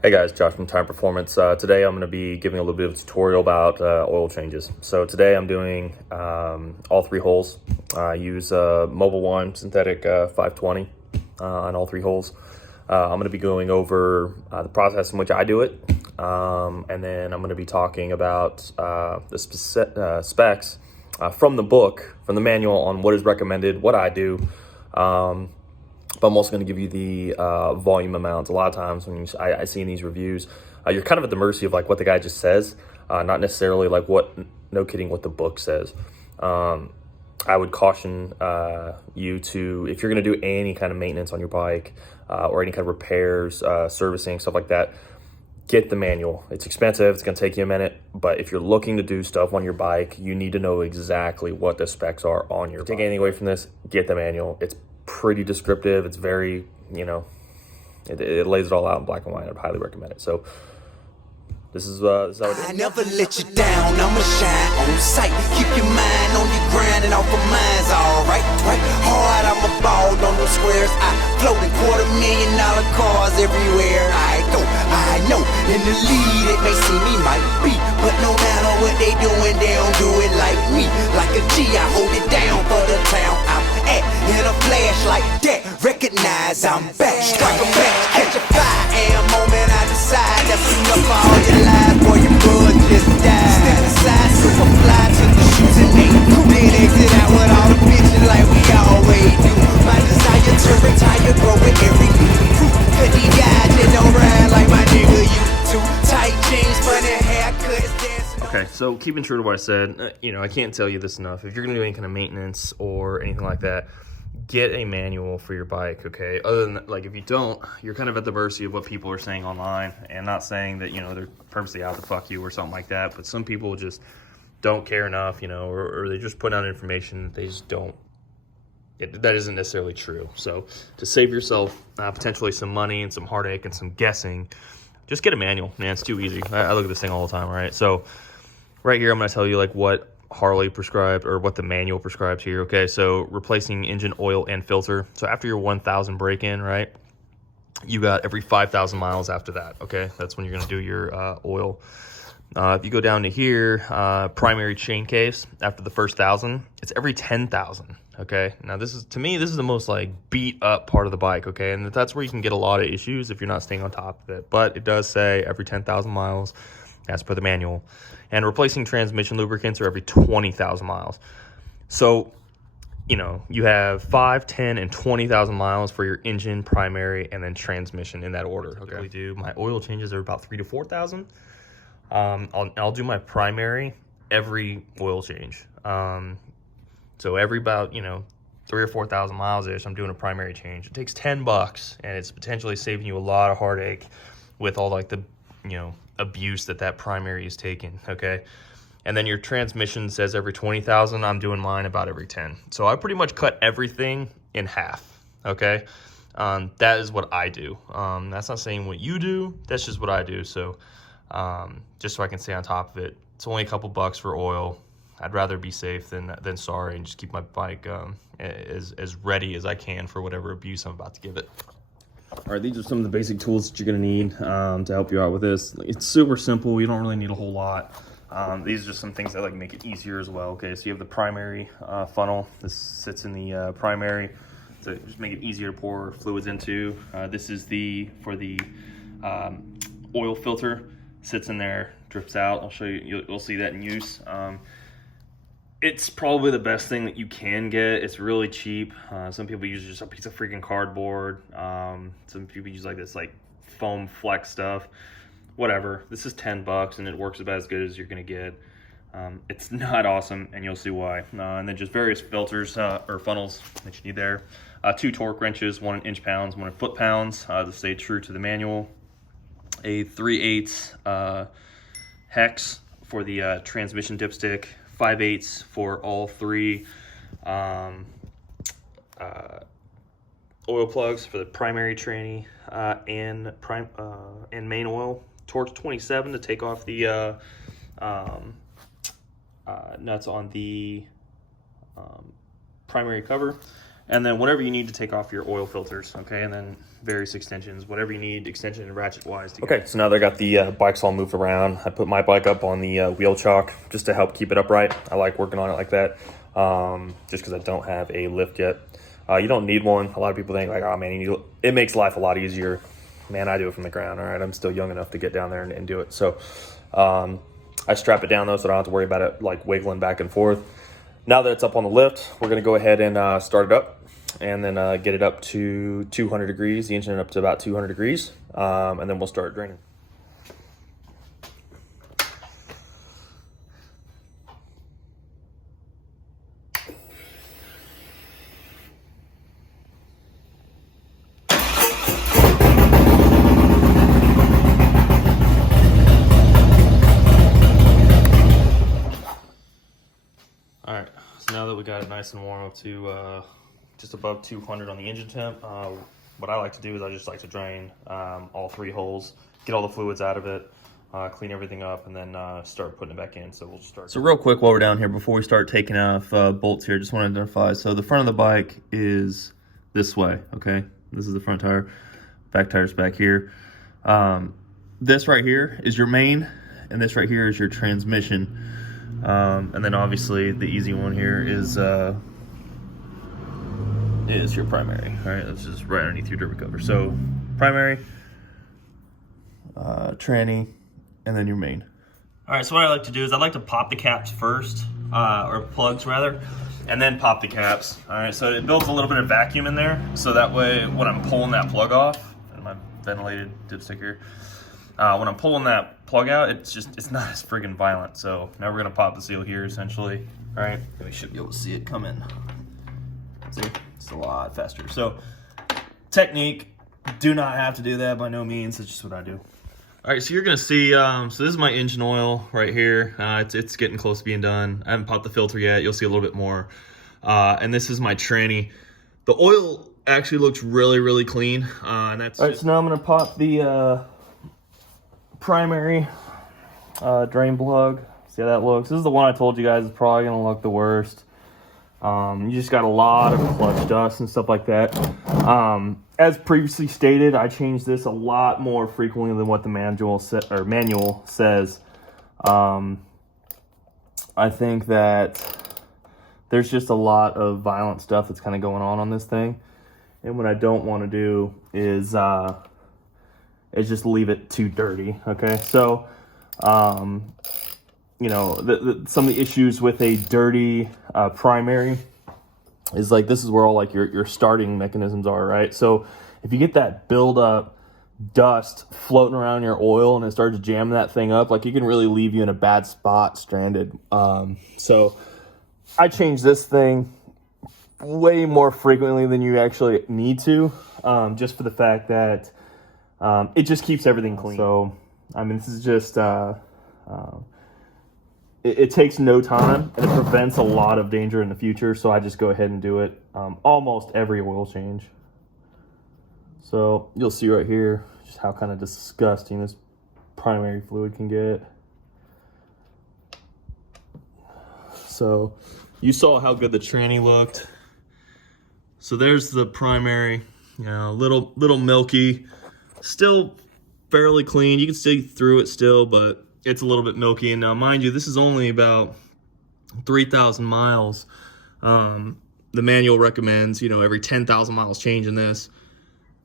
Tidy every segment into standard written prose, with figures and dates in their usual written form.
Hey guys, Josh from Time Performance. Today I'm going to be giving a little bit of a tutorial about oil changes. So today I'm doing all three holes. I use Mobile One synthetic 520 on all three holes. I'm going to be going over the process in which I do it, and then I'm going to be talking about the specs from the book, from the manual on what is recommended, what I do. But I'm also going to give you the volume amounts. A lot of times when I see in these reviews, you're kind of at the mercy of like what the guy just says, not necessarily like what the book says. I would caution you to, if you're going to do any kind of maintenance on your bike or any kind of repairs, servicing, stuff like that, get the manual. It's expensive. It's going to take you a minute. But if you're looking to do stuff on your bike, you need to know exactly what the specs are on your bike. Take anything away from this, get the manual. It's pretty descriptive. It's very, it lays it all out in black and white. I'd highly recommend it. So this is how it is. I never let you down, I'ma shine on sight. Keep your mind on your grind and off of mine's alright, right? Hard, I'ma ball on those squares. I float in $250,000 cars everywhere I go. I know in the lead it may seem me might be, but no matter what they doing, they don't do it like me. Like a G, I hold it down for the town I'm at. In a flash like that, recognize I'm back. Strike a match, catch a fire, and moment I decide that's enough for all your life, boy, your bud just died. Step aside, super fly, took the shoes and they then exit out with all the bitches like we always do. My desire to retire, grow with every new recruit. Cause these guys just don't ride like my nigga used to. Tight jeans, funny haircuts, dancing. Okay, so keeping true to what I said, I can't tell you this enough. If you're going to do any kind of maintenance or anything like that, get a manual for your bike, okay? Other than that, like, if you don't, you're kind of at the mercy of what people are saying online. And not saying that, they're purposely out to fuck you or something like that, but some people just don't care enough, or they just put out information that they just don't. That isn't necessarily true. So to save yourself potentially some money and some heartache and some guessing, just get a manual, man. It's too easy. I look at this thing all the time, right? So right here, I'm going to tell you like what Harley prescribed or what the manual prescribes here. Okay, so replacing engine oil and filter. So after your 1,000 break-in, right, you got every 5,000 miles after that. Okay, that's when you're going to do your oil. If you go down to here, primary chain case after the first 1,000, it's every 10,000. Okay, now this is, to me, this is the most like beat up part of the bike. Okay, and that's where you can get a lot of issues if you're not staying on top of it. But it does say every 10,000 miles as per the manual. And replacing transmission lubricants are every 20,000 miles. So, you have 5, 10, and 20,000 miles for your engine, primary, and then transmission in that order. Okay. I do my oil changes are about 3,000 to 4,000. I'll do my primary every oil change. So every about 3,000 or 4,000 miles ish, I'm doing a primary change. It takes $10, and it's potentially saving you a lot of heartache with all like the abuse that primary is taking. Okay, and then your transmission says every 20,000. I'm doing mine about every 10. So I pretty much cut everything in half. Okay, that is what I do. That's not saying what you do. That's just what I do. So just so I can stay on top of it. It's only a couple bucks for oil. I'd rather be safe than sorry, and just keep my bike as ready as I can for whatever abuse I'm about to give it. All right, these are some of the basic tools that you're going to need to help you out with this. It's super simple. You don't really need a whole lot. These are just some things that like make it easier as well. Okay, so you have the primary funnel. This sits in the primary to just make it easier to pour fluids into. This is for the oil filter. Sits in there, drips out. I'll show you. You'll see that in use. It's probably the best thing that you can get. It's really cheap. Some people use just a piece of freaking cardboard. Some people use like this like foam flex stuff. Whatever. This is $10 and it works about as good as you're gonna get. It's not awesome, and you'll see why. And then just various filters or funnels that you need there. 2 torque wrenches, 1 in inch pounds, 1 in foot pounds to stay true to the manual. A 3/8 hex for the transmission dipstick. 5/8 for all 3 oil plugs for the primary tranny and main oil. Torx 27 to take off the nuts on the primary cover. And then whatever you need to take off your oil filters, okay? And then various extensions, whatever you need, extension and ratchet-wise. Okay, so now that I got the bikes all moved around, I put my bike up on the wheel chock just to help keep it upright. I like working on it like that, just because I don't have a lift yet. You don't need one. A lot of people think like, oh man, it makes life a lot easier. Man, I do it from the ground, all right? I'm still young enough to get down there and do it. So I strap it down though, so I don't have to worry about it like wiggling back and forth. Now that it's up on the lift, we're gonna go ahead and start it up and then get it up to 200 degrees, the engine up to about 200 degrees, and then we'll start draining. All right, so now that we got it nice and warm up to just above 200 on the engine temp, what I like to do is I just like to drain all 3 holes, get all the fluids out of it, clean everything up, and then start putting it back in. So we'll just start. So real quick while we're down here, before we start taking off bolts here, just want to identify. So the front of the bike is this way, okay? This is the front tire, back tire's back here. This right here is your main, and this right here is your transmission. And then obviously the easy one here is your primary. All right, that's just right underneath your derby cover. So primary, tranny, and then your main. All right, so what I like to do is I like to pop the caps first, or plugs rather, and then pop the caps. All right, so it builds a little bit of vacuum in there, so that way when I'm pulling that plug off, and my ventilated dipstick here, when I'm pulling that plug out, it's not as friggin' violent. So now we're gonna pop the seal here essentially. All right, and we should be able to see it come in. See, it's a lot faster. So technique, do not have to do that by no means. It's just what I do. All right, so you're gonna see, so this is my engine oil right here. It's getting close to being done. I haven't popped the filter yet. You'll see a little bit more. And this is my tranny. The oil actually looks really, really clean. And that's all right, so now I'm gonna pop the primary drain plug. See how that looks? This is the one I told you guys is probably gonna look the worst. You just got a lot of clutch dust and stuff like that. As previously stated, I change this a lot more frequently than what the manual says. I think that there's just a lot of violent stuff that's kind of going on this thing, and what I don't want to do is just leave it too dirty. Okay, so you know, some of the issues with a dirty primary is like this is where all like your starting mechanisms are, right? So if you get that buildup dust floating around your oil and it starts jamming that thing up, like it can really leave you in a bad spot, stranded. So I change this thing way more frequently than you actually need to, just for the fact that it just keeps everything clean. So I mean, this is just it takes no time and it prevents a lot of danger in the future. So I just go ahead and do it almost every oil change. So you'll see right here just how kind of disgusting this primary fluid can get. So you saw how good the tranny looked. So there's the primary, you know, little milky, still fairly clean. You can see through it still, but it's a little bit milky. And now, mind you, this is only about 3,000 miles. The manual recommends, you know, every 10,000 miles changing this.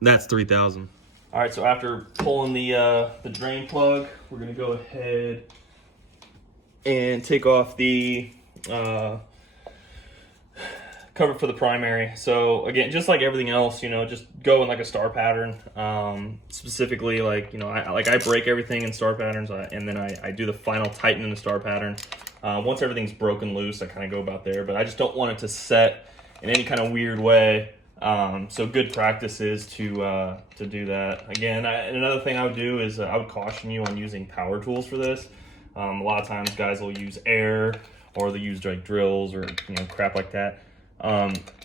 That's 3,000. All right, so after pulling the drain plug, we're gonna go ahead and take off the cover for the primary. So again, just like everything else, you know, just go in like a star pattern. Specifically, like, you know, I break everything in star patterns, and then I do the final tighten in the star pattern. Once everything's broken loose, I kind of go about there, but I just don't want it to set in any kind of weird way. So good practice is to do that. Again, and another thing I would do is I would caution you on using power tools for this. A lot of times guys will use air, or they'll use like drills or, you know, crap like that.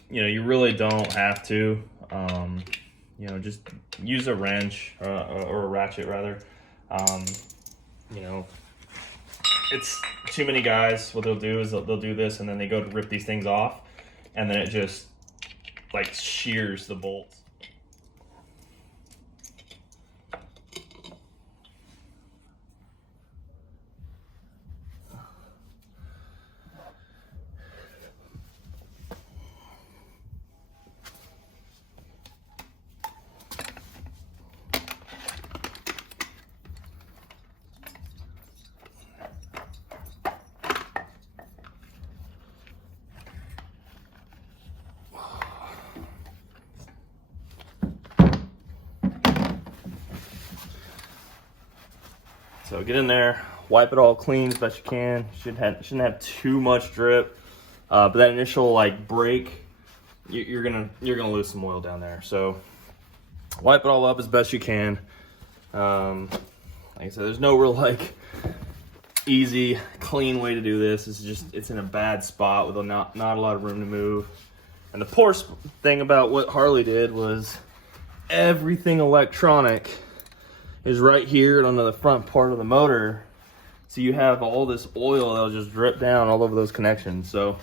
You know, you really don't have to. You know, just use a wrench or a ratchet rather. You know, it's too many guys. What they'll do is they'll do this and then they go to rip these things off, and then it just like shears the bolts. So get in there, wipe it all clean as best you can. Shouldn't have too much drip, but that initial like break, you're gonna lose some oil down there. So wipe it all up as best you can. Like I said, there's no real like easy, clean way to do this. It's in a bad spot with not a lot of room to move. And the poor thing about what Harley did was everything electronic is right here on the front part of the motor. So you have all this oil that'll just drip down all over those connections. So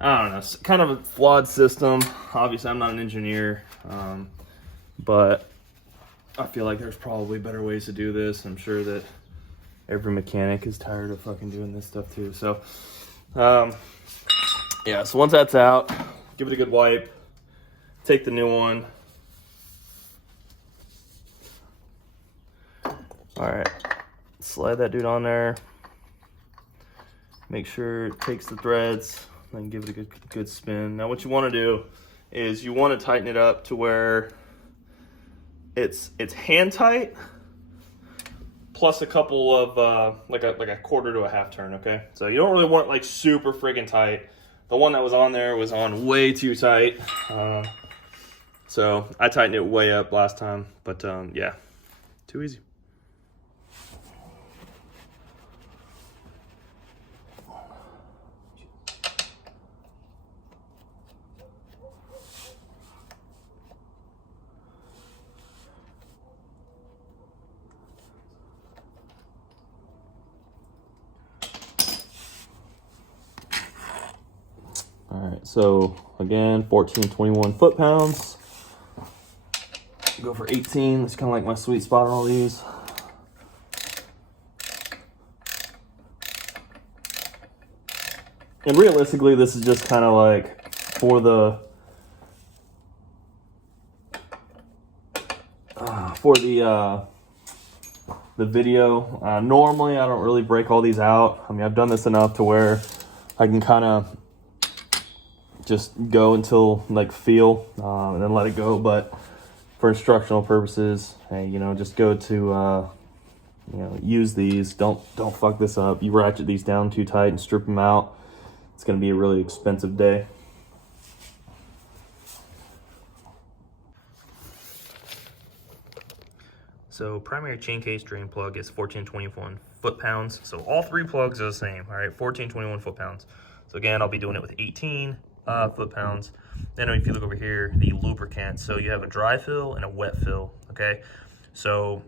I don't know, it's kind of a flawed system. Obviously I'm not an engineer, but I feel like there's probably better ways to do this. I'm sure that every mechanic is tired of fucking doing this stuff too. So yeah, so once that's out, give it a good wipe, take the new one. All right, slide that dude on there. Make sure it takes the threads, then give it a good spin. Now what you want to do is you want to tighten it up to where it's hand tight, plus a couple of like a quarter to a half turn. Okay, so you don't really want it like super friggin' tight. The one that was on there was on way too tight, so I tightened it way up last time. But yeah, too easy. All right, so again, 1421 foot-pounds. Go for 18. That's kind of like my sweet spot on all these. And realistically, this is just kind of like for the video. Normally, I don't really break all these out. I mean, I've done this enough to where I can kind of just go until like feel and then let it go. But for instructional purposes, hey, you know, just go to you know, use these. Don't fuck this up. You ratchet these down too tight and strip them out, it's going to be a really expensive day. So primary chain case drain plug is 1421 foot-pounds. So all three plugs are the same, all right, 1421 foot-pounds. So again, I'll be doing it with 18 foot-pounds. Then if you look over here, the lubricant. So you have a dry fill and a wet fill, okay? So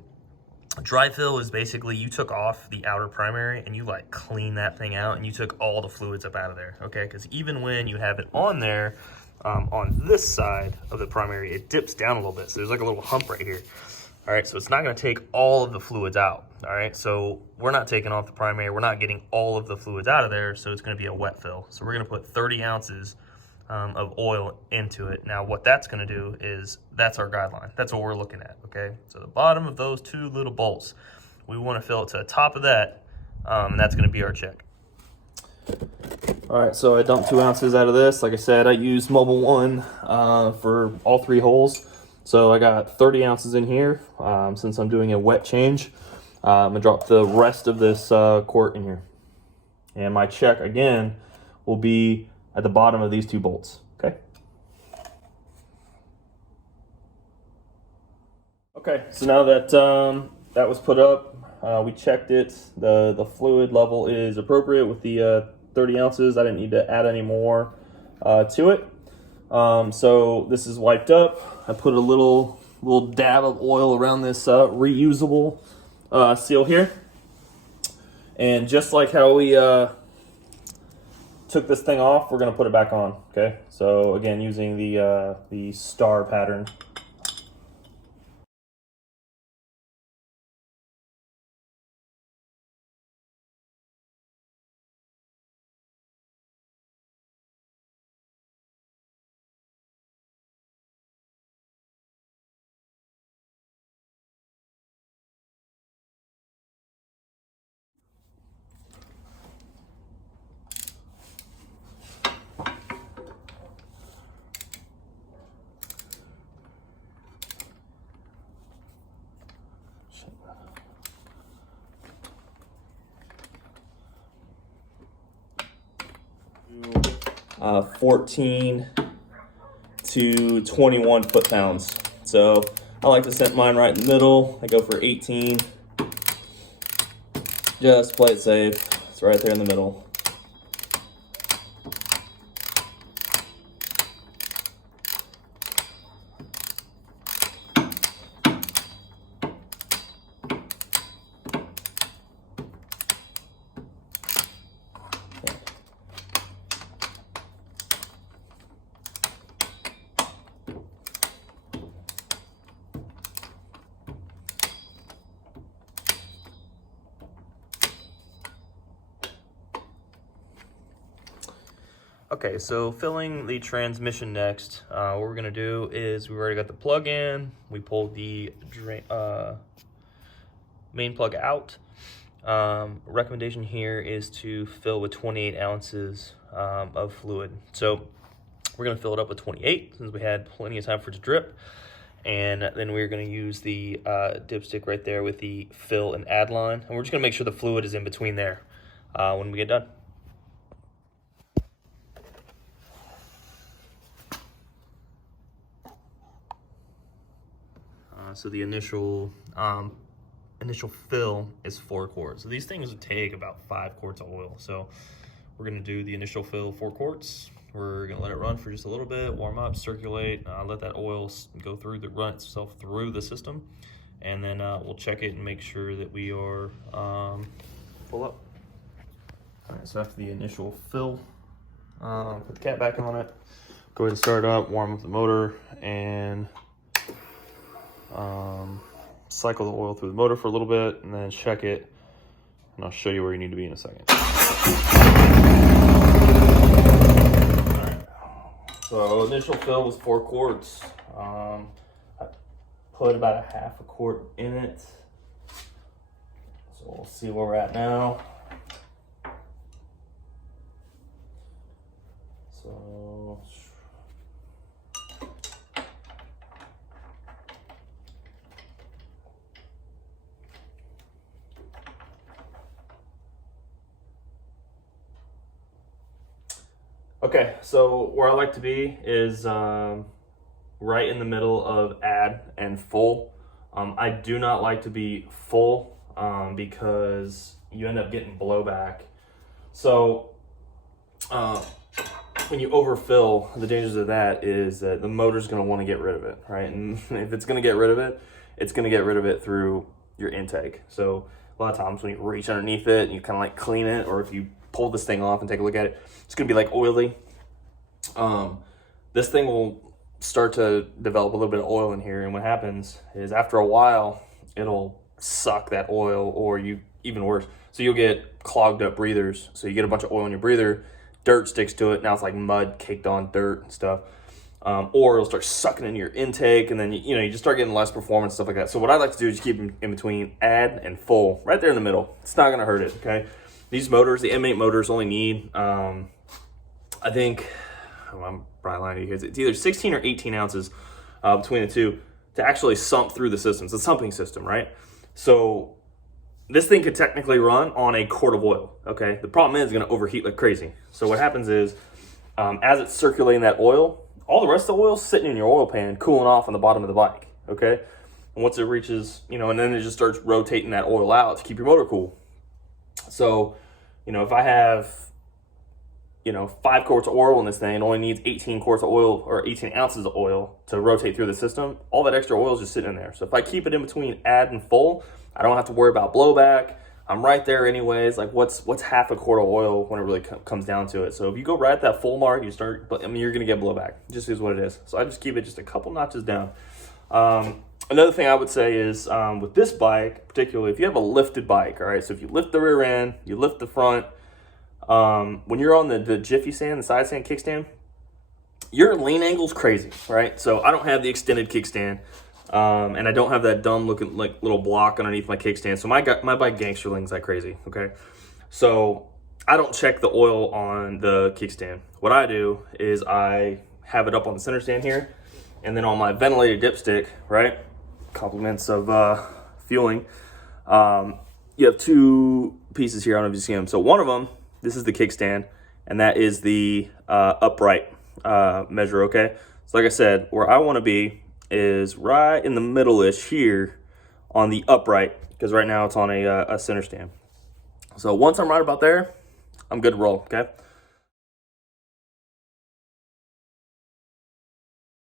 dry fill is basically you took off the outer primary and you like clean that thing out and you took all the fluids up out of there, okay? Because even when you have it on there, on this side of the primary, it dips down a little bit. So there's like a little hump right here. All right, so it's not gonna take all of the fluids out, all right? So we're not taking off the primary, we're not getting all of the fluids out of there, so it's gonna be a wet fill. So we're gonna put 30 ounces of oil into it. Now what that's gonna do is, that's our guideline. That's what we're looking at, okay? So the bottom of those two little bolts, we wanna fill it to the top of that, and that's gonna be our check. All right, so I dumped 2 ounces out of this. Like I said, I use Mobile One for all three holes. So I got 30 ounces in here. Since I'm doing a wet change, I'm gonna drop the rest of this quart in here. And my check, again, will be at the bottom of these two bolts, okay? Okay, so now that that was put up, we checked it. The fluid level is appropriate with the 30 ounces. I didn't need to add any more to it. So this is wiped up. I put a little dab of oil around this reusable seal here. And just like how we took this thing off, we're gonna put it back on, okay? So again, using the star pattern. Uh, 14 to 21 foot-pounds. So I like to set mine right in the middle. I go for 18. Just play it safe. It's right there in the middle. Okay, so filling the transmission next, what we're gonna do is we've already got the plug in, we pulled the main plug out. Recommendation here is to fill with 28 ounces of fluid. So we're gonna fill it up with 28 since we had plenty of time for it to drip. And then we're gonna use the dipstick right there with the fill and add line. And we're just gonna make sure the fluid is in between there when we get done. So the initial fill is 4 quarts. So these things would take about 5 quarts of oil. So we're gonna do the initial fill 4 quarts. We're gonna let it run for just a little bit, warm up, circulate, let that oil go through, run itself through the system. And then we'll check it and make sure that we are full up. All right, so after the initial fill, put the cap back on it, go ahead and start it up, warm up the motor, and cycle the oil through the motor for a little bit and then check it, and I'll show you where you need to be in a second. Alright, so initial fill was 4 quarts. I put about a half a quart in it, so we'll see where we're at now. So okay, so where I like to be is right in the middle of add and full. I do not like to be full because you end up getting blowback. So when you overfill, the dangers of that is that the motor's going to want to get rid of it, right? And if it's going to get rid of it, it's going to get rid of it through your intake. So a lot of times when you reach underneath it and you kind of like clean it, or if you pull this thing off and take a look at it, it's gonna be like oily. This thing will start to develop a little bit of oil in here, and what happens is after a while it'll suck that oil, or even worse, so you'll get clogged up breathers. So you get a bunch of oil in your breather, dirt sticks to it, now it's like mud caked on dirt and stuff. Or it'll start sucking into your intake, and then you just start getting less performance, stuff like that. So what I like to do is just keep them in between add and full, right there in the middle. It's not gonna hurt it, okay? These motors, the M8 motors, only need, I think, I'm probably lying to you guys, it's either 16 or 18 ounces between the two to actually sump through the system. It's a sumping system, right? So this thing could technically run on a quart of oil, okay? The problem is it's gonna overheat like crazy. So what happens is, as it's circulating that oil, all the rest of the oil's sitting in your oil pan, cooling off on the bottom of the bike, okay? And once it reaches, and then it just starts rotating that oil out to keep your motor cool. So, if I have, 5 quarts of oil in this thing, it only needs 18 quarts of oil or 18 ounces of oil to rotate through the system. All that extra oil is just sitting in there. So if I keep it in between add and full, I don't have to worry about blowback. I'm right there anyways. Like what's half a quart of oil when it really comes down to it? So if you go right at that full mark, you start, I mean, you're gonna get blowback. It just is what it is. So I just keep it just a couple notches down. Another thing I would say is with this bike, particularly if you have a lifted bike, all right, so if you lift the rear end, you lift the front, when you're on the Jiffy stand, the side stand kickstand, your lean angle's crazy, right? So I don't have the extended kickstand, and I don't have that dumb looking like little block underneath my kickstand. So my bike gangster leans like crazy, okay? So I don't check the oil on the kickstand. What I do is I have it up on the center stand here, and then on my ventilated dipstick, right? Compliments of fueling. You have two pieces here. I don't know if you see them. So one of them, this is the kickstand, and that is the upright measure, okay? So like I said, where I want to be is right in the middle-ish here on the upright, because right now it's on a center stand. So once I'm right about there, I'm good to roll, okay?